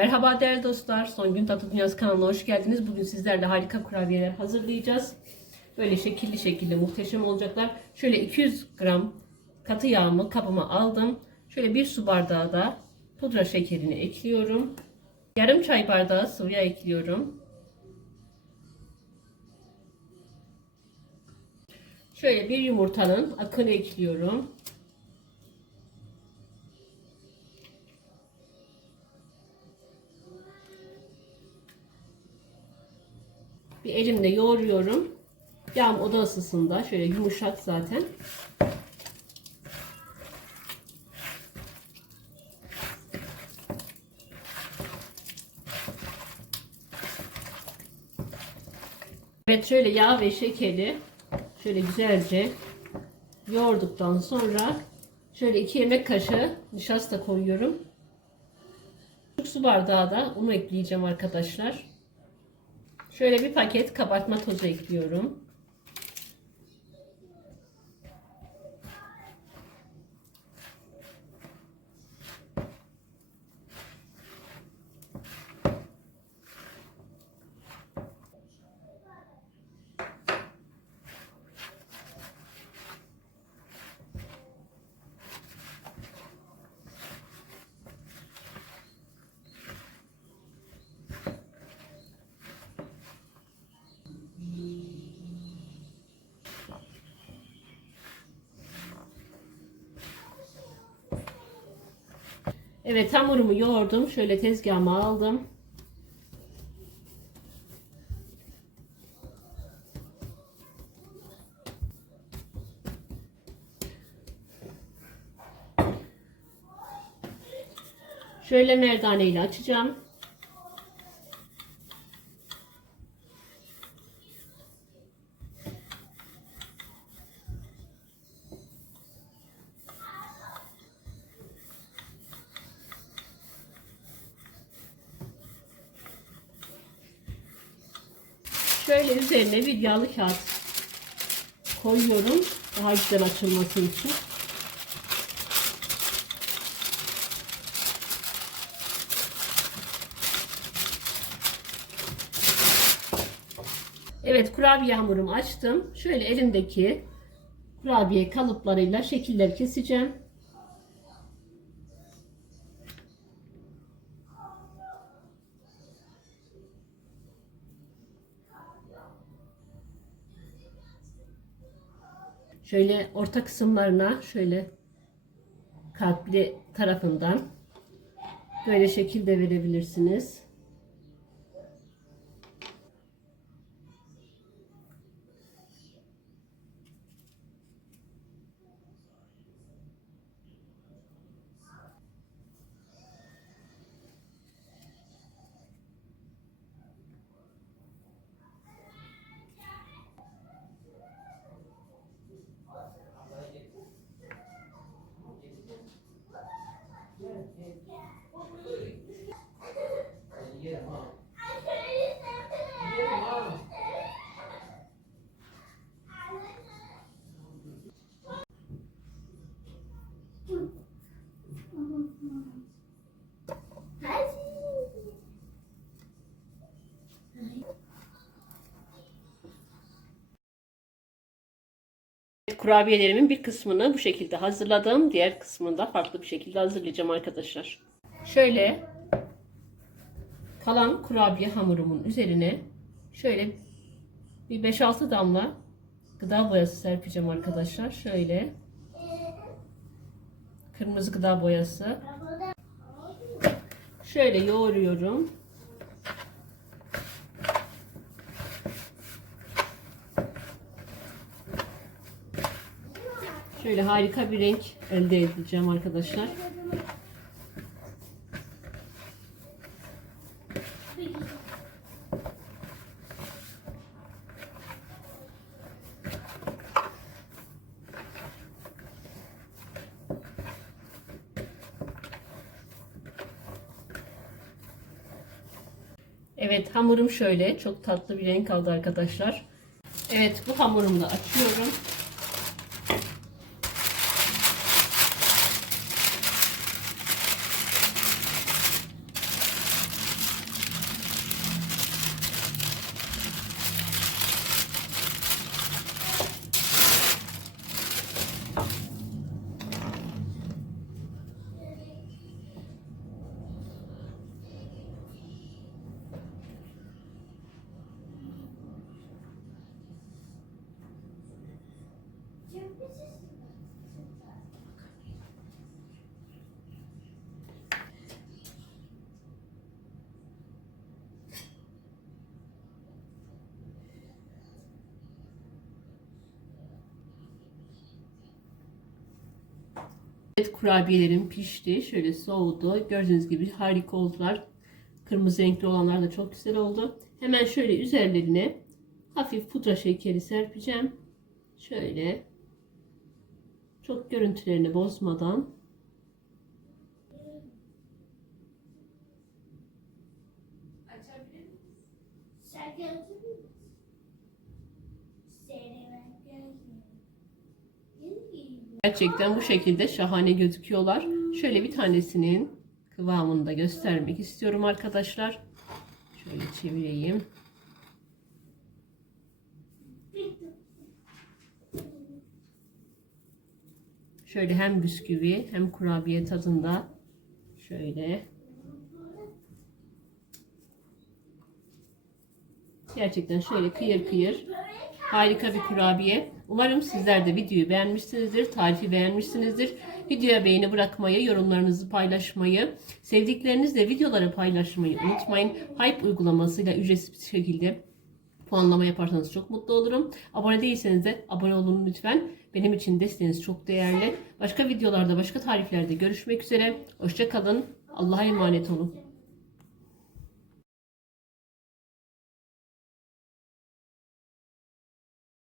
Merhaba değerli dostlar. Son gün Tatlı Dünyası kanalına hoş geldiniz. Bugün sizlerle harika kurabiyeler hazırlayacağız. Böyle şekilli şekilli muhteşem olacaklar. Şöyle 200 gram katı yağımı kabıma aldım. Şöyle bir su bardağı da pudra şekerini ekliyorum. Yarım çay bardağı sıvı yağ ekliyorum. Şöyle bir yumurtanın akını ekliyorum. Bir elimle yoğuruyorum. Yağım oda ısısında şöyle yumuşak zaten. Evet şöyle yağ ve şekeri şöyle güzelce yoğurduktan sonra şöyle 2 yemek kaşığı nişasta koyuyorum. Su bardağı da unu ekleyeceğim arkadaşlar. Şöyle bir paket kabartma tozu ekliyorum. Evet hamurumu yoğurdum. Şöyle tezgahıma aldım. Şöyle merdane ile açacağım. Şöyle üzerine bir yağlı kağıt koyuyorum. Daha güzel açılması için. Evet kurabiye hamurumu açtım. Şöyle elimdeki kurabiye kalıplarıyla şekiller keseceğim. Şöyle orta kısımlarına şöyle kalpli tarafından böyle şekil de verebilirsiniz. Kurabiyelerimin bir kısmını bu şekilde hazırladım. Diğer kısmını da farklı bir şekilde hazırlayacağım arkadaşlar. Şöyle kalan kurabiye hamurumun üzerine şöyle bir 5-6 damla gıda boyası serpeceğim arkadaşlar. Şöyle kırmızı gıda boyası. Şöyle yoğuruyorum. Şöyle harika bir renk elde edeceğim arkadaşlar. Evet hamurum şöyle çok tatlı bir renk aldı arkadaşlar. Evet bu hamurumu da açıyorum. Evet kurabiyelerim pişti. Şöyle soğudu. Gördüğünüz gibi harika oldular. Kırmızı renkli olanlar da çok güzel oldu. Hemen şöyle üzerlerine hafif pudra şekeri serpeceğim. Şöyle çok görüntülerini bozmadan Açabilir açabilir miyiz? Gerçekten bu şekilde şahane gözüküyorlar. Şöyle bir tanesinin kıvamını da göstermek istiyorum arkadaşlar. Şöyle çevireyim. Şöyle hem bisküvi hem kurabiye tadında. Şöyle. Gerçekten şöyle kıyır kıyır. Harika bir kurabiye. Umarım sizler de videoyu beğenmişsinizdir, tarifi beğenmişsinizdir. Videoya beğeni bırakmayı, yorumlarınızı paylaşmayı, sevdiklerinizle videoları paylaşmayı unutmayın. Hype uygulamasıyla ücretsiz bir şekilde puanlama yaparsanız çok mutlu olurum. Abone değilseniz de abone olun lütfen. Benim için desteğiniz çok değerli. Başka videolarda, başka tariflerde görüşmek üzere. Hoşça kalın. Allah'a emanet olun.